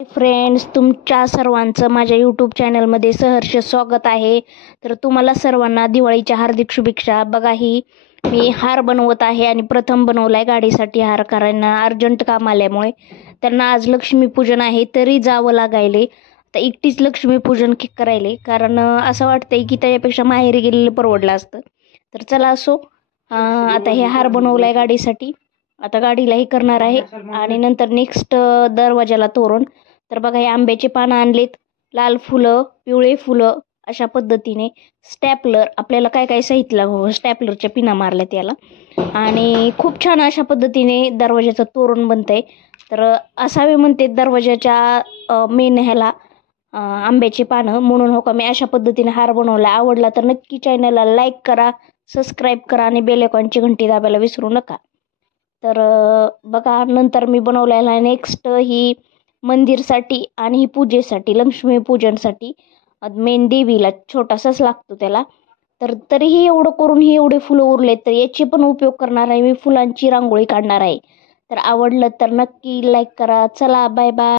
Friends, तुमच्या सर्वांचं माझ्या यूट्यूब चॅनलमध्ये सहर्ष स्वागत आहे. तर तुम्हाला सर्वांना दिवाळीच्या हार्दिक शुभेच्छा. बघा, ही मी हार बनवत आहे आणि प्रथम बनवलाय गाडीसाठी हार, कारण अर्जंट काम आल्यामुळे त्यांना आज लक्ष्मीपूजन आहे तरी जावं लागायले. तर एकटीच लक्ष्मीपूजन करायले, कारण असं वाटतंय की त्याच्यापेक्षा माहेरी गेलेलं परवडलं असतं. तर चला असो, आता हे हार बनवलाय गाडीसाठी. आता गाडीलाही करणार आहे आणि नंतर नेक्स्ट दरवाजाला तोरण. तर बघा, हे आंब्याचे पानं आणलेत, लाल फुलं, पिवळे फुलं, अशा पद्धतीने स्टॅपलर. आपल्याला काय काय साहित्य लागतं, स्टॅपलरच्या पिना मारल्या त्याला, आणि खूप छान अशा पद्धतीने दरवाजाचं तोरण बनतंय. तर असावे म्हणते दरवाजाच्या मेन ह्याला आंब्याचे पानं, म्हणून हो का मी अशा पद्धतीने हार बनवला. आवडला तर नक्की चॅनलला लाईक करा, सबस्क्राईब करा आणि बेल आयकॉनची घंटी दाबायला विसरू नका. तर बघा, नंतर मी बनवलेला नेक्स्ट ही मंदिरसाठी आणि ही पूजेसाठी, लक्ष्मी पूजनसाठी मेन देवीला छोटासाच लागतो त्याला. तर तरीही एवढं करून ही एवढे फुलं उरलेत, तर याची पण उपयोग करणार आहे मी, फुलांची रांगोळी काढणार आहे. तर आवडलं तर नक्की लाईक करा. चला, बाय बाय.